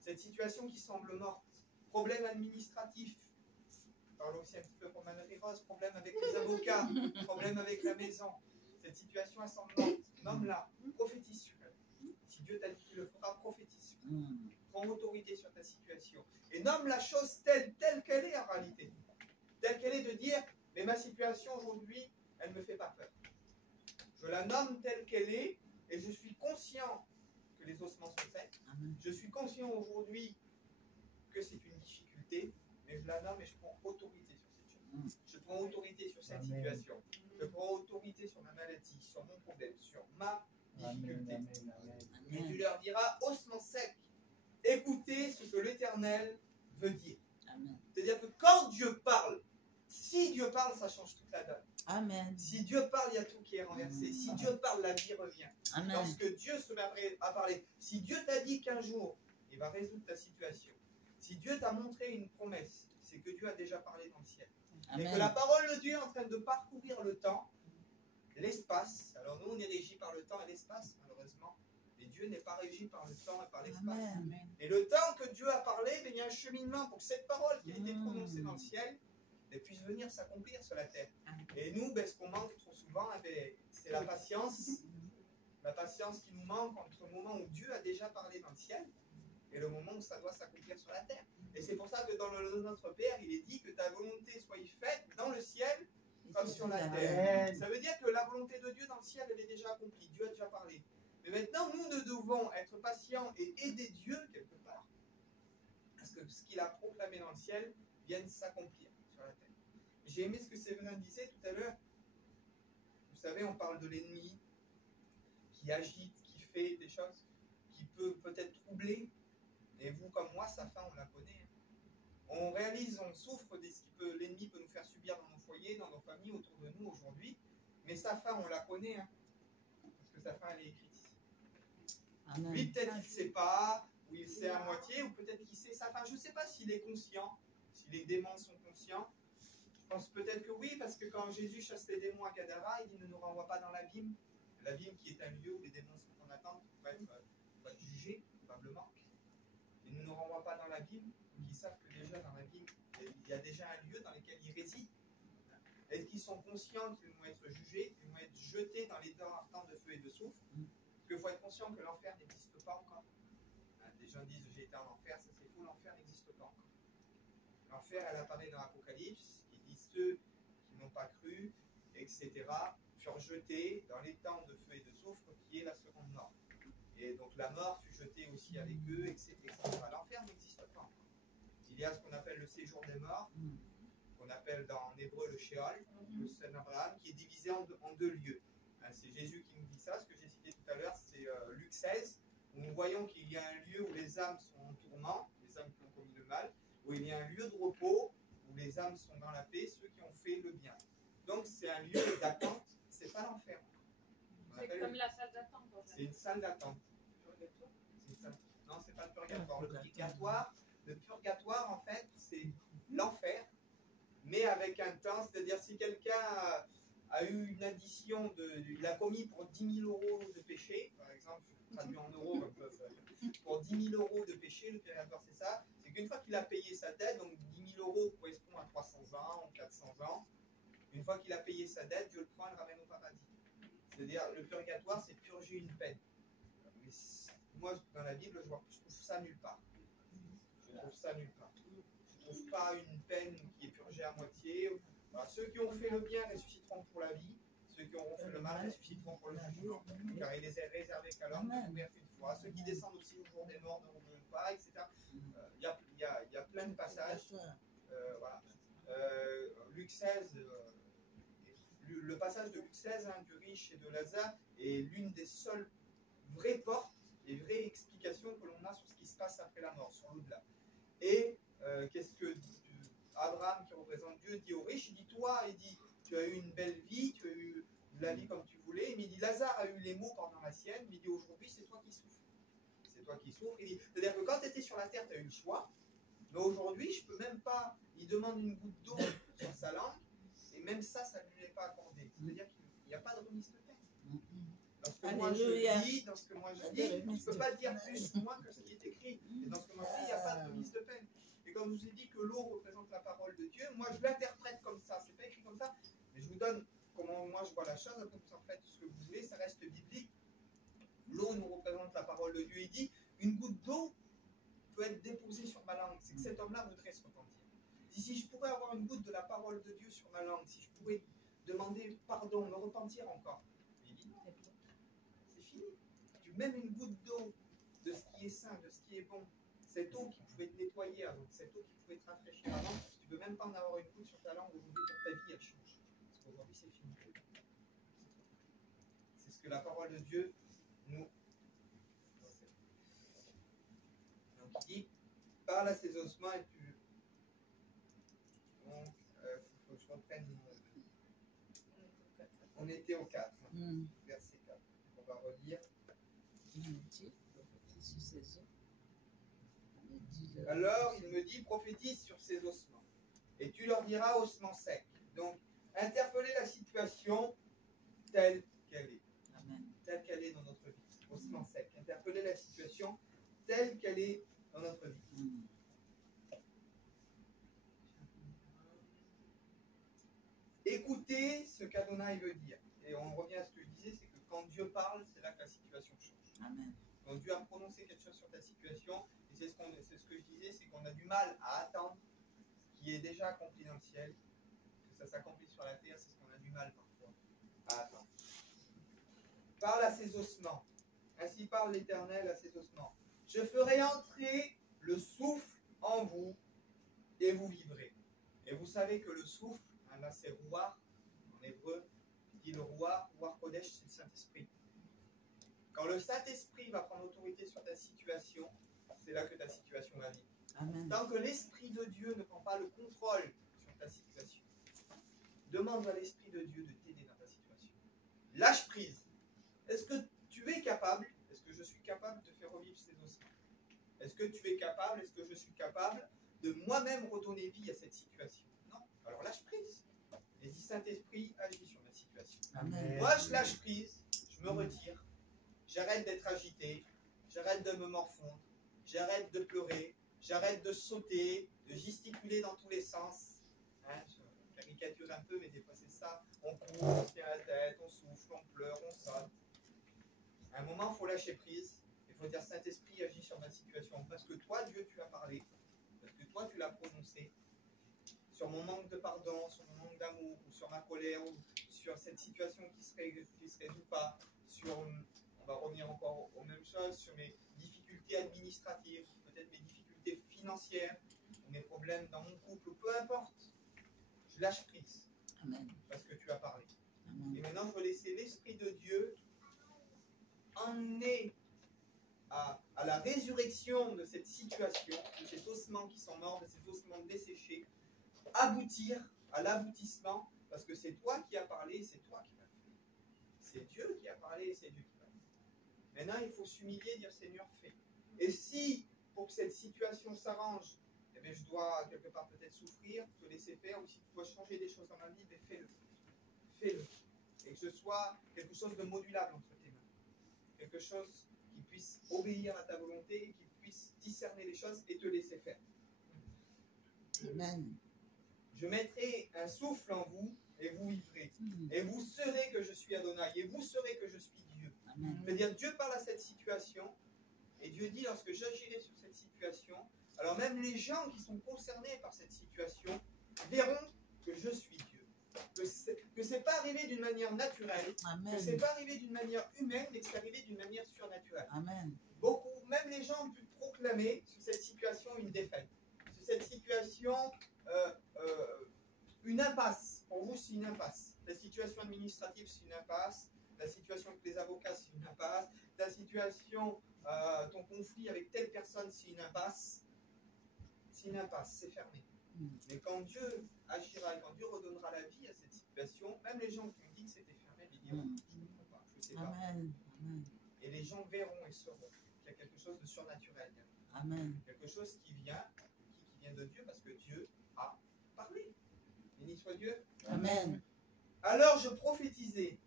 Cette situation qui semble morte, problème administratif, je parle aussi un petit peu pour Marie-Rose, problème avec les avocats, problème avec la maison, cette situation elle semble morte, nomme-la, prophétise sur elle. Si Dieu t'a dit qu'il le fera, prophétise sur elle. Prends autorité sur ta situation. Et nomme la chose telle qu'elle est en réalité. Telle qu'elle est de dire, mais ma situation aujourd'hui, elle ne me fait pas peur. Je la nomme telle qu'elle est et je suis conscient que les ossements sont secs. Je suis conscient aujourd'hui que c'est une difficulté, mais je la nomme et je prends autorité sur cette chose. Je prends autorité sur cette Amen. situation. Je prends autorité sur ma maladie, sur mon problème, sur ma difficulté. Et tu leur diras haussement sec, écoutez ce que l'Éternel veut dire. Amen. C'est-à-dire que quand Dieu parle, si Dieu parle, ça change toute la donne. Amen. Si Dieu parle, il y a tout qui est renversé. Si Dieu parle, la vie revient. Amen. Lorsque Dieu se met à parler, si Dieu t'a dit qu'un jour, il va résoudre ta situation, si Dieu t'a montré une promesse, c'est que Dieu a déjà parlé dans le ciel. Et que la Amen. parole de Dieu est en train de parcourir le temps, l'espace. Alors nous, on est régi par le temps et l'espace, malheureusement. Mais Dieu n'est pas régi par le temps et par l'espace. Amen. Et le temps que Dieu a parlé, il y a un cheminement pour que cette parole qui a été prononcée dans le ciel puisse venir s'accomplir sur la terre. Et nous, ce qu'on manque trop souvent, c'est la patience. La patience qui nous manque entre le moment où Dieu a déjà parlé dans le ciel et le moment où ça doit s'accomplir sur la terre. Et c'est pour ça que dans le Notre Père, il est dit que ta volonté soit faite dans le ciel comme sur la terre. Amen. Ça veut dire que la volonté de Dieu dans le ciel, elle est déjà accomplie. Dieu a déjà parlé. Mais maintenant, nous devons être patients et aider Dieu quelque part à ce que ce qu'il a proclamé dans le ciel vienne s'accomplir sur la terre. J'ai aimé ce que Séverin disait tout à l'heure. Vous savez, on parle de l'ennemi qui agite, qui fait des choses, qui peut peut-être troubler. Et vous, comme moi, sa fin, on la connaît. On réalise, on souffre de ce que l'ennemi peut nous faire subir dans nos foyers, dans nos familles, autour de nous aujourd'hui. Mais sa fin, on la connaît. Parce que sa fin, elle est écrite ici. Amen. Lui, peut-être qu'il ne sait pas, ou il sait à moitié, ou peut-être qu'il sait sa fin. Je ne sais pas s'il est conscient, si les démons sont conscients. Je pense peut-être que oui, parce que quand Jésus chasse les démons à Gadara, il dit ne nous renvoie pas dans l'abîme. L'abîme qui est un lieu où les démons sont en attente pour être jugés, probablement. Et ne nous renvoie pas dans l'abîme, ils savent que déjà dans l'abîme, il y a déjà un lieu dans lequel ils résident. Est-ce qu'ils sont conscients qu'ils vont être jugés, qu'ils vont être jetés dans les dents ardents de feu et de soufre? Parce qu'il faut être conscient que l'enfer n'existe pas encore. Des gens disent j'ai été en enfer, ça c'est faux, l'enfer n'existe pas encore. L'enfer, elle apparaît dans l'Apocalypse, qui dit ceux qui n'ont pas cru, etc., furent jetés dans les temps de feu et de soufre, qui est la seconde mort. Et donc la mort fut jetée aussi avec eux, etc. L'enfer n'existe pas encore. Il y a ce qu'on appelle le séjour des morts, qu'on appelle en hébreu le Sheol, le Sen Abraham, qui est divisé en deux lieux. C'est Jésus qui nous dit ça. Ce que j'ai cité tout à l'heure, c'est Luc 16, où nous voyons qu'il y a un lieu où les âmes sont en tourment, les âmes qui ont commis le mal, où il y a un lieu de repos, où les âmes sont dans la paix, ceux qui ont fait le bien. Donc c'est un lieu d'attente, c'est pas l'enfer. C'est comme la salle d'attente. C'est une salle d'attente. Non, c'est pas le purgatoire. Le purgatoire, en fait, c'est l'enfer, mais avec un temps, c'est-à-dire si quelqu'un a eu une addition, il a commis pour 10 000 euros de péché, par exemple, je traduis en euros, pour 10 000 euros de péché, le purgatoire c'est ça, c'est qu'une fois qu'il a payé sa dette, donc 10 000 euros correspond à 300 ans ou 400 ans, une fois qu'il a payé sa dette, Dieu le prend et le ramène au paradis. C'est-à-dire, le purgatoire, c'est purger une peine. Mais moi, dans la Bible, je trouve ça nulle part. Je trouve ça nulle part. Je trouve pas une peine qui est purgée à moitié. Voilà, ceux qui ont fait le bien ressusciteront pour la vie. Ceux qui auront fait le mal ressusciteront pour le jugement. Car il les est réservé qu'à l'homme de mourir une fois. Ceux qui descendent aussi au jour des morts ne reviennent pas, etc. Il y a plein de passages. Voilà. Luc 16, le passage de Luc 16, du riche et de Lazare, est l'une des seules vraies portes et vraies explications que l'on a sur ce qui se passe après la mort, sur l'au-delà. Et qu'est-ce que Abraham, qui représente Dieu, dit au riche? Il dit, toi, il dit, tu as eu une belle vie, tu as eu la vie comme tu voulais, mais il dit, Lazare a eu les maux pendant la sienne, mais il dit, aujourd'hui, c'est toi qui souffres. C'est toi qui souffres. C'est-à-dire que quand tu étais sur la terre, tu as eu le choix, mais aujourd'hui, je peux même pas, il demande une goutte d'eau sur sa langue, et même ça, ça ne lui est pas accordé. C'est-à-dire qu'il n'y a pas de remise de peine. Dans ce que moi je dis, dans ce que moi je dis, je ne peux pas dire plus ou moins que ce qui est écrit. Et dans ce que moi je dis, il n'y a pas de remise de peine. Et comme je vous ai dit que l'eau représente la parole de Dieu, moi je l'interprète comme ça. C'est pas écrit comme ça, mais je vous donne comment moi je vois la chose. Après vous en faites ce que vous voulez, ça reste biblique. L'eau nous représente la parole de Dieu. Il dit, une goutte d'eau peut être déposée sur ma langue. C'est que cet homme-là voudrait se repentir. Si je pourrais avoir une goutte de la parole de Dieu sur ma langue, si je pourrais demander pardon, me repentir encore, il dit non, c'est fini. Même une goutte d'eau de ce qui est sain, de ce qui est bon, Cette eau qui pouvait te nettoyer avant, cette eau qui pouvait te rafraîchir avant, tu ne peux même pas en avoir une goutte sur ta langue aujourd'hui pour ta vie, elle change. Parce qu'aujourd'hui, c'est fini. C'est ce que la parole de Dieu nous. Donc, il dit, parle à ses ossements et tu. Donc, faut que je reprenne. On était au 4, verset 4. On va relire. Alors il me dit, prophétise sur ces ossements. Et tu leur diras ossements secs. Donc, interpeller la situation telle qu'elle est. Amen. Telle qu'elle est dans notre vie. Ossements secs. Interpeller la situation telle qu'elle est dans notre vie. Écoutez ce qu'Adonai veut dire. Et on revient à ce que je disais, c'est que quand Dieu parle, c'est là que la situation change. Amen. Quand Dieu a prononcé quelque chose sur ta situation, et c'est ce que je disais, c'est qu'on a du mal à attendre ce qui est déjà accompli dans le ciel, que ça s'accomplit sur la terre, c'est ce qu'on a du mal parfois à attendre. Parle à ses ossements. Ainsi parle l'Éternel à ses ossements. Je ferai entrer le souffle en vous et vous vivrez. Et vous savez que le souffle, là c'est Ruach, en hébreu, il dit le Ruach Kodesh, c'est le Saint-Esprit. Quand le Saint-Esprit va prendre autorité sur ta situation, c'est là que ta situation va vivre. Amen. Tant que l'Esprit de Dieu ne prend pas le contrôle sur ta situation, demande à l'Esprit de Dieu de t'aider dans ta situation. Lâche prise. Est-ce que tu es capable? Est-ce que je suis capable de faire revivre ces ossements? Est-ce que tu es capable? Est-ce que je suis capable de moi-même redonner vie à cette situation? Non. Alors lâche prise. Et dis Saint-Esprit, agis sur ma situation. Amen. Moi, je lâche prise, je me retire, j'arrête d'être agité, j'arrête de me morfondre, j'arrête de pleurer, j'arrête de sauter, de gesticuler dans tous les sens. Hein, je caricature un peu, mais des fois c'est ça. On court, on se tient la tête, on souffle, on pleure, on saute. À un moment, il faut lâcher prise. Il faut dire Saint-Esprit, agis sur ma situation. Parce que toi, Dieu, tu as parlé. Parce que toi, tu l'as prononcé. Sur mon manque de pardon, sur mon manque d'amour, ou sur ma colère, ou sur cette situation qui se résout pas, sur, on va revenir encore aux mêmes choses, sur mes difficultés administratives, peut-être mes difficultés financières, ou mes problèmes dans mon couple, peu importe. Je lâche prise. Amen. Parce que tu as parlé. Amen. Et maintenant, je veux laisser l'Esprit de Dieu emmener à la résurrection de cette situation, de ces ossements qui sont morts, de ces ossements desséchés, aboutir à l'aboutissement, parce que c'est toi qui as parlé, c'est toi qui l'as fait. C'est Dieu qui a parlé, c'est Dieu qui l'a fait. Maintenant, il faut s'humilier et dire Seigneur, fais. Et si, pour que cette situation s'arrange, eh bien, je dois quelque part peut-être souffrir, te laisser faire, ou si tu dois changer des choses dans ma vie, fais-le. Fais-le. Et que ce soit quelque chose de modulable entre tes mains. Quelque chose qui puisse obéir à ta volonté, et qui puisse discerner les choses et te laisser faire. Amen. Je mettrai un souffle en vous et vous vivrez. Et vous saurez que je suis Adonai. Et vous saurez que je suis Dieu. Amen. C'est-à-dire Dieu parle à cette situation et Dieu dit lorsque j'agirai sur cette situation, alors même les gens qui sont concernés par cette situation verront que je suis Dieu. Que c'est pas arrivé d'une manière naturelle, Amen. que c'est pas arrivé d'une manière humaine, mais que c'est arrivé d'une manière surnaturelle. Amen. Beaucoup, même les gens ont pu proclamer sur cette situation une défaite. Sur cette situation, une impasse. Pour vous, c'est une impasse. La situation administrative, c'est une impasse. La situation avec les avocats, c'est une impasse. Ta situation, ton conflit avec telle personne, c'est une impasse. C'est une impasse, c'est fermé. Mais quand Dieu agira, quand Dieu redonnera la vie à cette situation, même les gens qui ont dit que c'était fermé, ils diront, je ne comprends pas, je ne sais pas. Amen. Amen. Et les gens verront et sauront qu'il y a quelque chose de surnaturel. Amen. Quelque chose qui vient de Dieu, parce que Dieu a parlé. Béni soit Dieu. Amen. Alors je prophétisais.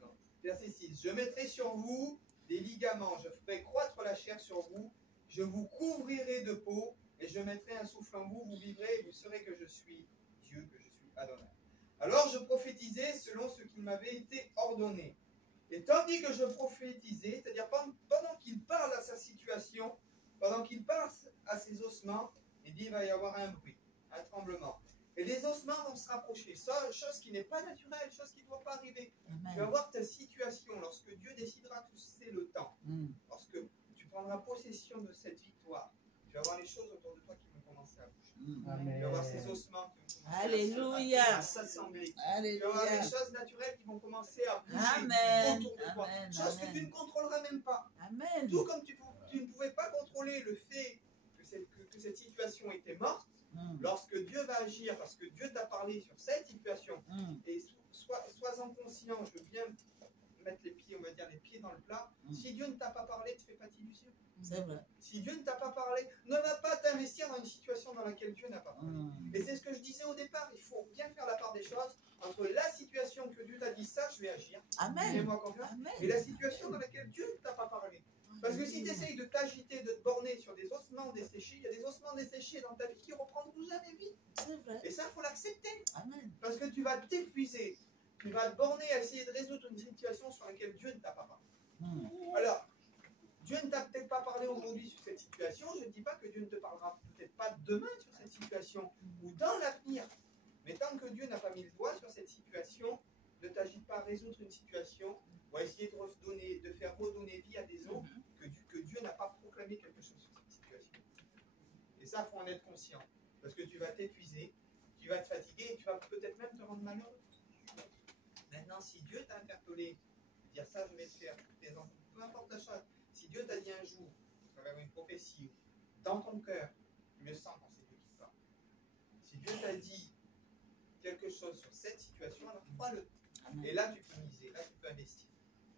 Non. Verset 6. Je mettrai sur vous des ligaments, je ferai croître la chair sur vous, je vous couvrirai de peau, et je mettrai un souffle en vous, vous vivrez, et vous saurez que je suis Dieu, que je suis Adonai. Alors je prophétisais selon ce qui m'avait été ordonné. Et tandis que je prophétisais, c'est-à-dire pendant qu'il parle à sa situation, pendant qu'il parle à ses ossements, il dit il va y avoir un bruit, un tremblement. Et les ossements vont se rapprocher. Ça, chose qui n'est pas naturelle, chose qui ne doit pas arriver. Amen. Tu vas voir ta situation lorsque Dieu décidera que c'est le temps. Lorsque tu prendras possession de cette victoire. Tu vas voir les choses autour de toi qui vont commencer à bouger. Amen. Tu vas voir ces ossements qui vont commencer Alléluia. à s'assembler. Tu vas voir Alléluia. les choses naturelles qui vont commencer à bouger Amen. autour de toi. Amen. Choses que tu Amen. ne contrôleras même pas. Amen. Tout comme tu ne pouvais pas contrôler le fait que cette situation était morte, lorsque Dieu va agir, parce que Dieu t'a parlé sur cette situation, et sois-en conscient, je veux bien mettre les pieds, on va dire les pieds dans le plat. Si Dieu ne t'a pas parlé, ne te fais pas d'illusions. C'est vrai. Si Dieu ne t'a pas parlé, ne va pas t'investir dans une situation dans laquelle Dieu n'a pas parlé. Et c'est ce que je disais au départ, il faut bien faire la part des choses entre la situation que Dieu t'a dit ça, je vais agir, Amen. fais-moi confiance, Amen. et la situation dans laquelle Dieu ne t'a pas parlé. Parce que si tu essayes de t'agiter, de te borner sur des ossements desséchés, il y a des ossements desséchés dans ta vie qui reprendront jamais vie. C'est vrai. Et ça, il faut l'accepter. Amen. Parce que tu vas t'épuiser. Tu vas te borner à essayer de résoudre une situation sur laquelle Dieu ne t'a pas parlé. Alors, Dieu ne t'a peut-être pas parlé aujourd'hui sur cette situation. Je ne dis pas que Dieu ne te parlera peut-être pas demain sur cette situation ou dans l'avenir. Mais tant que Dieu n'a pas mis le doigt sur cette situation, ne t'agite pas à résoudre une situation ou à essayer de faire redonner vie à des autres que Dieu n'a pas proclamé quelque chose sur cette situation. Et ça, il faut en être conscient. Parce que tu vas t'épuiser, tu vas te fatiguer et tu vas peut-être même te rendre malheureux. Maintenant, si Dieu t'a interpellé, dire ça, je vais le faire, tes enfants, peu importe la chose, si Dieu t'a dit un jour, à travers une prophétie, dans ton cœur, tu le sens quand c'est Dieu qui parle. Si Dieu t'a dit quelque chose sur cette situation, alors crois-le. Et là, tu peux miser, là, tu peux investir.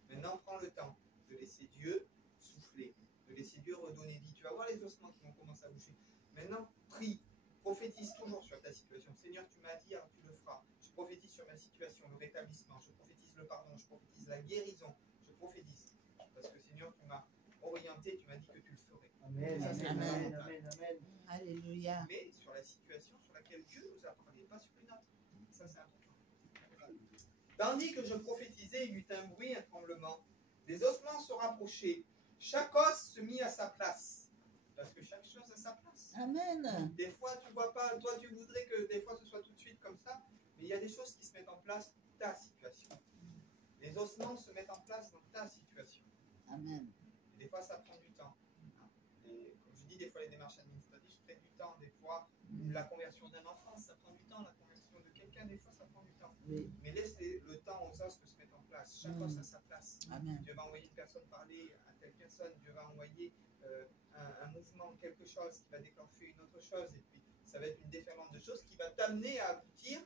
Maintenant, prends le temps de laisser Dieu souffler, de laisser Dieu redonner vie. Tu vas voir les ossements qui vont commencer à bouger. Maintenant, prie, prophétise toujours sur ta situation. Seigneur, tu m'as dit, alors tu le feras. Je prophétise sur ma situation, le rétablissement. Je prophétise le pardon. Je prophétise la guérison. Je prophétise. Parce que Seigneur, tu m'as orienté, tu m'as dit que tu le ferais. Amen. Ça, c'est Amen. fondamental. Amen. Amen. Alléluia. Mais sur la situation sur laquelle Dieu nous a parlé, pas sur une autre. Ça, c'est important. Tandis que je prophétisais, il y eut un bruit, un tremblement. Les ossements se rapprochaient. Chaque os se mit à sa place. Parce que chaque chose a sa place. Amen. Des fois, tu vois pas, toi, tu voudrais que des fois ce soit tout de suite comme ça, mais il y a des choses qui se mettent en place dans ta situation. Les ossements se mettent en place dans ta situation. Amen. Et des fois, ça prend du temps. Et comme je dis, des fois, les démarches administratives prennent du temps. Des fois, la conversion d'un enfant, ça prend du temps. La conversion de quelqu'un, des fois, ça prend du temps. Oui. Mais laisse le temps aux os de se mettre en place. Chaque os a sa place. Amen. Dieu va envoyer une personne parler à telle personne. Dieu va envoyer un mouvement, quelque chose qui va déclencher une autre chose. Et puis, ça va être une déferlante de choses qui va t'amener à aboutir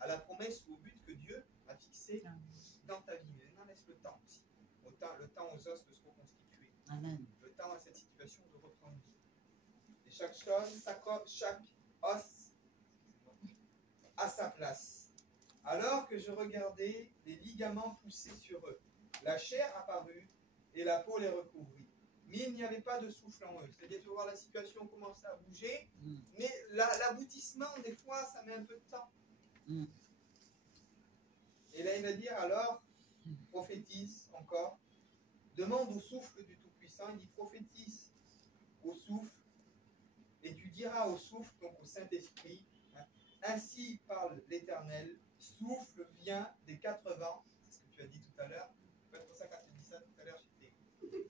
à la promesse ou au but que Dieu a fixé dans ta vie. Mais maintenant, laisse le temps aussi. Le temps aux os de se reconstituer. Amen. Le temps à cette situation de reprendre vie. Et chaque chose, chaque os a sa place. Alors que je regardais, les ligaments poussaient sur eux. La chair apparut et la peau les recouvrit. Mais il n'y avait pas de souffle en eux. C'est-à-dire, tu vas voir la situation commencer à bouger, mais l'aboutissement, des fois, ça met un peu de temps. Et là, il va dire, alors, prophétise encore, demande au souffle du Tout-Puissant, il dit, prophétise au souffle, et tu diras au souffle, donc au Saint-Esprit, hein, ainsi parle l'Éternel, souffle vient des 4 vents, c'est ce que tu as dit tout à l'heure. C'est pour ça quand tu as dit ça tout à l'heure,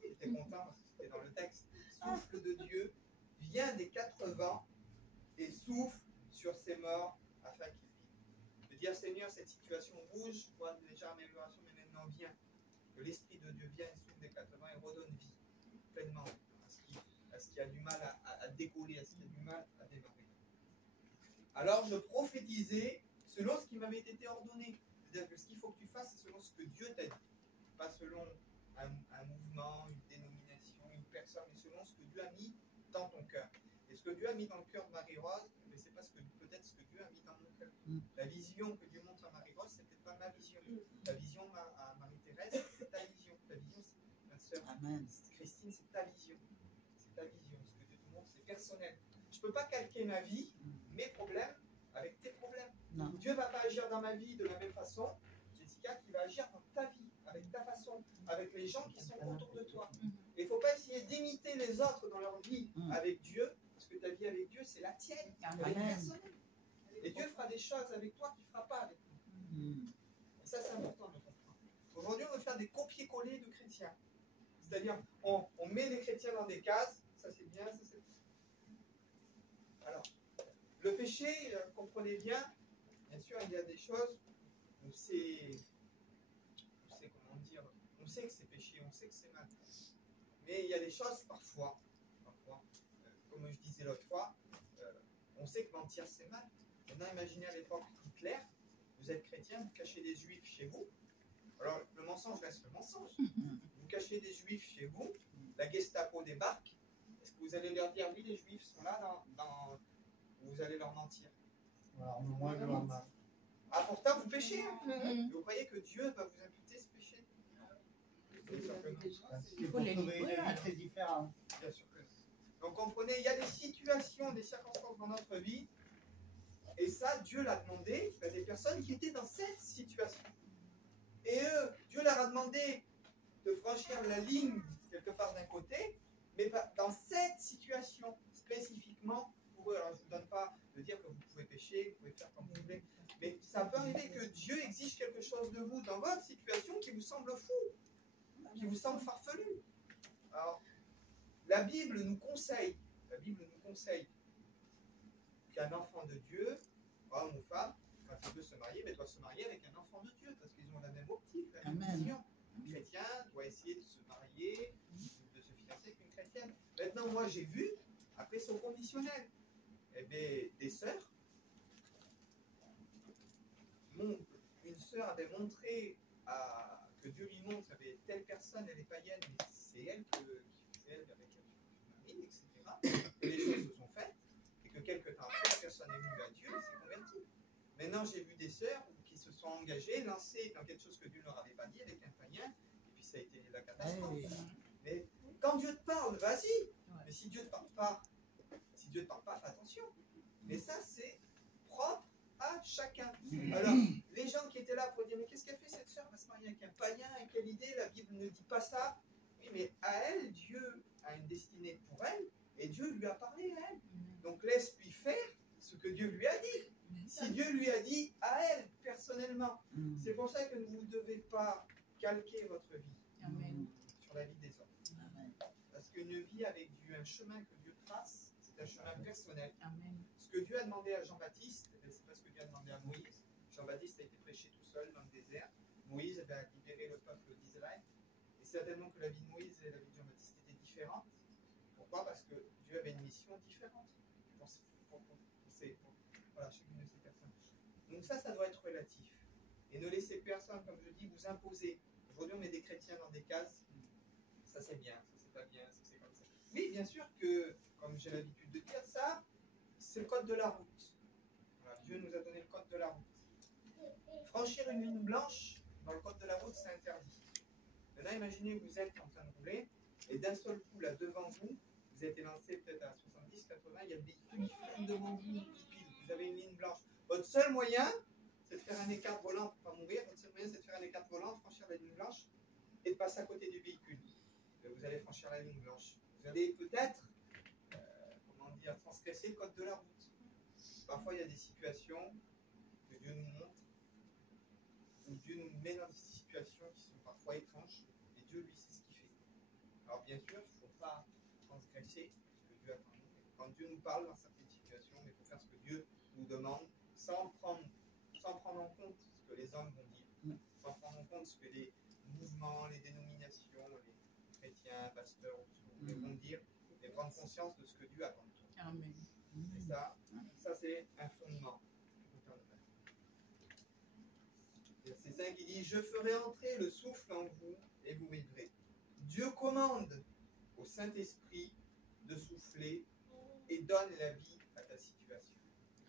j'étais content parce que c'était dans le texte. Souffle de Dieu vient des 4 vents et souffle sur ces morts afin qu'ils vivent. De dire, Seigneur, cette situation bouge, je vois une légère amélioration, mais maintenant viens. Que l'Esprit de Dieu vienne, souffle des 4 vents et redonne vie pleinement à ce qui a du mal à décoller, à ce qui a du mal à démarrer. Alors je prophétisais selon ce qui m'avait été ordonné. C'est-à-dire que ce qu'il faut que tu fasses, c'est selon ce que Dieu t'a dit. Pas selon un mouvement, une dénomination, une personne, mais selon ce que Dieu a mis dans ton cœur. Et ce que Dieu a mis dans le cœur de Marie-Rose, mais c'est pas peut-être ce que Dieu a mis dans mon cœur. La vision que Dieu montre à Marie-Rose, c'est peut-être pas ma vision. La vision à Marie-Thérèse, c'est ta vision. Ta vision, c'est ma soeur. Amen. Christine, c'est ta vision. C'est ta vision. Ce que Dieu te montre, c'est personnel. Je ne peux pas calquer ma vie, mes problèmes, avec tes problèmes. Non. Dieu ne va pas agir dans ma vie de la même façon, Jessica, qui va agir dans ta vie, avec ta façon, avec les gens qui sont autour de toi. Et il ne faut pas essayer d'imiter les autres dans leur vie avec Dieu, parce que ta vie avec Dieu, c'est la tienne. Elle est personnelle. Et Dieu fera des choses avec toi qu'il ne fera pas avec nous. Et ça, c'est important de comprendre. Aujourd'hui, on veut faire des copier-coller de chrétiens. C'est-à-dire, on met les chrétiens dans des cases, ça c'est bien, ça c'est... Alors, le péché, comprenez bien sûr, il y a des choses où c'est comment dire, on sait que c'est péché, on sait que c'est mal. Mais il y a des choses, parfois comme je disais l'autre fois, on sait que mentir c'est mal. Maintenant, imaginez à l'époque Hitler, vous êtes chrétien, vous cachez des juifs chez vous. Alors, le mensonge reste le mensonge. Vous cachez des juifs chez vous, la Gestapo débarque. Est-ce que vous allez leur dire, oui, les juifs sont là vous allez leur mentir? Alors, moi, je leur mens. Ah, pourtant, vous péchez. Hein? Vous croyez que Dieu va vous imputer ce péché? Il faut les livrer, c'est différent. Bien sûr que non. Donc, comprenez, il y a des situations, des circonstances dans notre vie, et ça, Dieu l'a demandé à des personnes qui étaient dans cette situation. Et eux, Dieu leur a demandé de franchir la ligne quelque part d'un côté, mais dans cette situation spécifiquement pour eux. Alors, je ne vous donne pas de dire que vous pouvez pécher, vous pouvez faire comme vous voulez, mais ça peut arriver que Dieu exige quelque chose de vous dans votre situation qui vous semble fou, qui vous semble farfelu. Alors, la Bible nous conseille qu'un enfant de Dieu, homme ou femme, quand il veut se marier, doit se marier avec un enfant de Dieu, parce qu'ils ont la même optique, la même vision. Un chrétien doit essayer de se marier, de se fiancer avec une chrétienne. Maintenant, moi, j'ai vu, après, c'est au conditionnel. Eh bien, des sœurs, une sœur avait montré que Dieu lui montre, telle personne, elle est païenne, mais c'est elle avec laquelle tu maries, etc. Et les choses se sont faites, et que quelques temps après, la personne est venue à Dieu et s'est convertie. Maintenant, j'ai vu des sœurs qui se sont engagées, lancées dans quelque chose que Dieu ne leur avait pas dit avec un païen, et puis ça a été la catastrophe. Mais quand Dieu te parle, vas-y. Mais si Dieu ne te parle pas, fais attention. Mais ça, c'est propre à chacun. Alors, les gens qui étaient là pour dire, mais qu'est-ce qu'elle fait cette sœur? Elle va se marier avec un païen, quelle idée, la Bible ne dit pas ça. Oui, mais à elle, Dieu a une destinée pour elle, et Dieu lui a parlé à elle. Donc laisse-lui faire ce que Dieu lui a dit. Si Dieu lui a dit à elle, personnellement. C'est pour ça que vous ne devez pas calquer votre vie sur la vie des autres. Parce qu'une vie avec Dieu, un chemin que Dieu trace, c'est un chemin personnel. Ce que Dieu a demandé à Jean-Baptiste, c'est pas ce que Dieu a demandé à Moïse. Jean-Baptiste a été prêché tout seul dans le désert. Moïse a libéré le peuple d'Israël. Et certainement que la vie de Moïse et la vie de Jean-Baptiste étaient différentes. Pourquoi? Parce que Dieu avait une mission différente voilà, chacune de ces personnes. Donc ça doit être relatif. Et ne laissez personne, comme je dis, vous imposer. Aujourd'hui, on met des chrétiens dans des cases. Ça c'est bien, ça c'est pas bien, ça c'est comme ça. Oui, bien sûr que, comme j'ai l'habitude de dire, ça, c'est le code de la route. Voilà, Dieu nous a donné le code de la route. Franchir une ligne blanche dans le code de la route, c'est interdit. Maintenant, imaginez que vous êtes en train de rouler, et d'un seul coup, là, devant vous, vous avez été lancé peut-être à 70, 80, il y a le véhicule qui freine devant vous, vous avez une ligne blanche. Votre seul moyen, c'est de faire un écart volant pour ne pas mourir. Votre seul moyen, c'est de faire un écart volant, franchir la ligne blanche, et de passer à côté du véhicule. Vous allez franchir la ligne blanche. Vous allez peut-être, transgresser le code de la route. Parfois, il y a des situations que Dieu nous montre, où Dieu nous met dans des situations qui sont parfois étranges, et Dieu, lui, sait ce qu'il fait. Alors, bien sûr, il ne faut pas transgresser ce que Dieu attend de nous. Quand Dieu nous parle dans certaines situations, il faut faire ce que Dieu nous demande, sans prendre en compte ce que les hommes vont dire, sans prendre en compte ce que les mouvements, les dénominations, les chrétiens, pasteurs, vont dire, et prendre conscience de ce que Dieu attend de toi. Amen. Et ça c'est un fondement. Verset 5, il dit, je ferai entrer le souffle en vous et vous vivrez. Dieu commande au Saint-Esprit de souffler et donne la vie à ta situation.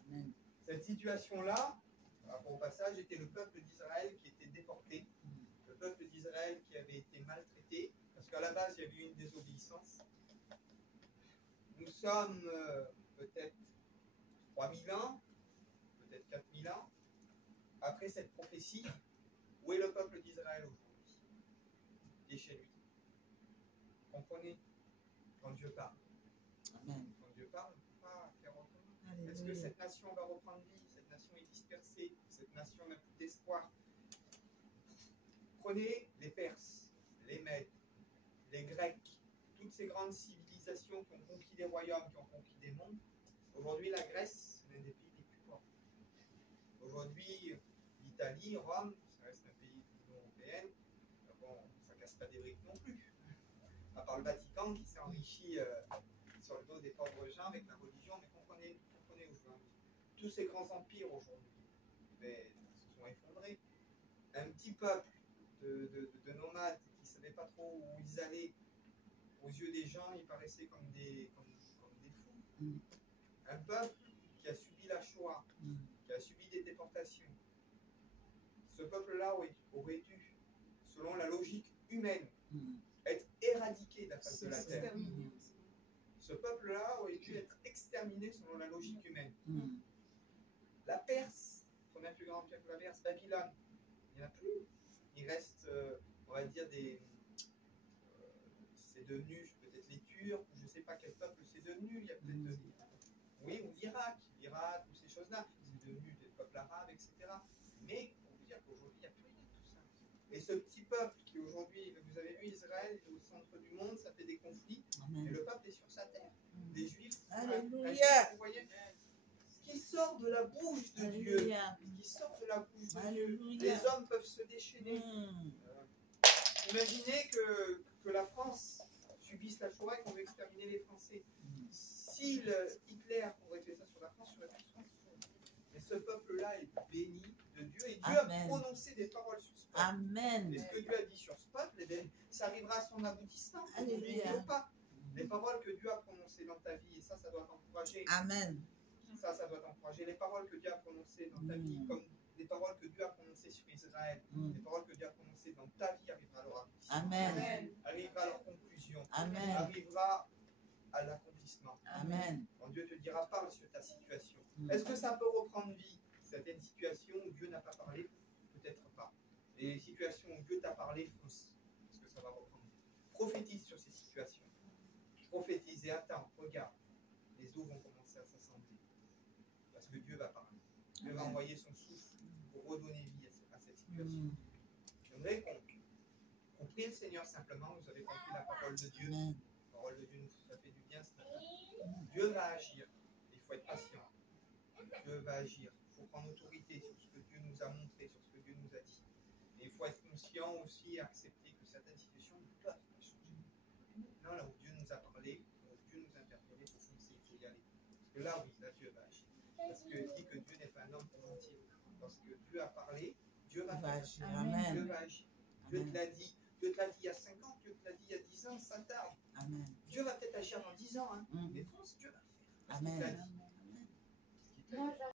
Amen. Cette situation-là, par rapport au passage, était le peuple d'Israël qui était déporté, le peuple d'Israël qui avait été maltraité, parce qu'à la base, il y avait eu une désobéissance. Nous sommes peut-être 3000 ans, peut-être 4000 ans, après cette prophétie. Où est le peuple d'Israël aujourd'hui? Il est chez lui. Comprenez? Quand Dieu parle. Amen. Quand Dieu parle, on ne peut pas faire autrement. Est-ce que cette nation va reprendre vie? Cette nation est dispersée. Cette nation n'a plus d'espoir. Prenez les Perses, les Mèdes, les Grecs, toutes ces grandes civilisations qui ont conquis des royaumes, qui ont conquis des mondes, aujourd'hui la Grèce, c'est l'un des pays les plus pauvres. Aujourd'hui, l'Italie, Rome, ça reste un pays de l'Union européenne, bon, ça casse pas des briques non plus. À part le Vatican qui s'est enrichi sur le dos des pauvres gens avec la religion, mais comprenez où je veux en venir. Tous ces grands empires aujourd'hui se sont effondrés. Un petit peuple de nomades qui ne savaient pas trop où ils allaient, aux yeux des gens, ils paraissaient comme des fous. Un peuple qui a subi la Shoah, qui a subi des déportations. Ce peuple-là aurait dû, selon la logique humaine, être éradiqué de la face de la terre. Ce peuple-là aurait dû être exterminé selon la logique humaine. La Perse, son plus grand empire que la Perse, Babylone, il n'y en a plus. Il reste, on va dire, c'est devenu peut-être les Turcs, je ne sais pas quel peuple c'est devenu. Il y a peut-être, oui, ou l'Irak, ou ces choses-là. C'est devenu des peuples arabes, etc. Mais on peut dire qu'aujourd'hui, il n'y a plus rien de tout ça. Et ce petit peuple qui aujourd'hui, vous avez vu, Israël est au centre du monde, ça fait des conflits, et le peuple est sur sa terre. Les Juifs, Alléluia. vous voyez, ce qui sort de la bouche de Dieu, ce qui sort de la bouche de Dieu, les hommes peuvent se déchaîner. Imaginez que la France subisse la Shoah et qu'on veut exterminer les Français. Si Hitler aurait fait ça sur la France, sur la France, mais ce peuple-là est béni de Dieu et Dieu a prononcé des paroles sur ce peuple. Amen. Et ce que Dieu a dit sur ce peuple, eh bien, ça arrivera à son aboutissement. N'oubliez pas les paroles que Dieu a prononcées dans ta vie, et ça doit t'encourager. Amen. Ça doit t'encourager. Les paroles que Dieu a prononcées dans ta vie, comme les paroles que Dieu a prononcées sur Israël, les paroles que Dieu a prononcées dans ta vie arrivera à leur aboutissement. Amen. Arrivera à leur conclusion. Amen. Arrivera à l'accomplissement. Amen. Quand Dieu te dira, parle sur ta situation. Est-ce que ça peut reprendre vie? Certaines situations où Dieu n'a pas parlé, peut-être pas. Les situations où Dieu t'a parlé, fonce. Est-ce que ça va reprendre vie? Prophétise sur ces situations. Prophétise et attends, regarde. Les eaux vont commencer à s'assembler. Parce que Dieu va parler. Dieu va envoyer son souffle pour redonner vie à cette situation. J'aimerais qu'on prie le Seigneur simplement. Vous avez compris la parole de Dieu. La parole de Dieu nous a fait du bien ce matin. Dieu va agir. Il faut être patient. Dieu va agir. Il faut prendre autorité sur ce que Dieu nous a montré, sur ce que Dieu nous a dit. Et il faut être conscient aussi et accepter que certaines situations ne peuvent pas changer. Non, là où Dieu nous a parlé, là où Dieu nous a interpellé, pour foncer, il faut y aller. Parce que là, oui, là, Dieu va agir. Parce qu'il dit que Dieu n'est pas un homme pour mentir. Parce que Dieu a parlé, Dieu va agir. Amen. Dieu va agir. Dieu te l'a dit. Dieu te l'a dit il y a 5 ans, Dieu te l'a dit il y a 10 ans, ça tarde. Amen. Dieu va peut-être agir dans 10 ans, hein. Mais fonce, Dieu va le faire. Parce qu'il te l'a dit. Amen. Parce qu'il te l'a dit.